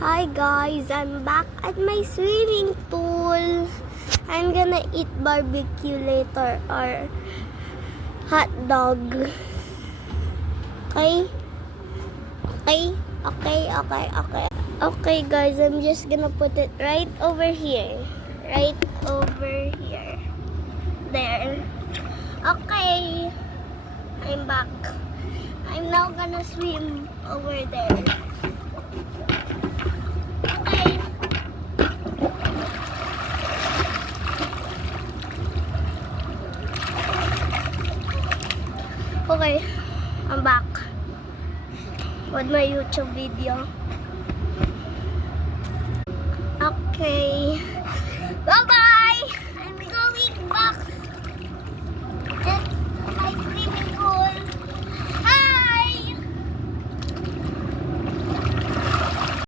Hi guys, I'm back at my swimming pool. I'm gonna eat barbecue later or hot dog. Okay? Okay guys, I'm just gonna put it right over here. Right over here. There. Okay. I'm back. I'm now gonna swim over there. Okay, I'm back with my YouTube video.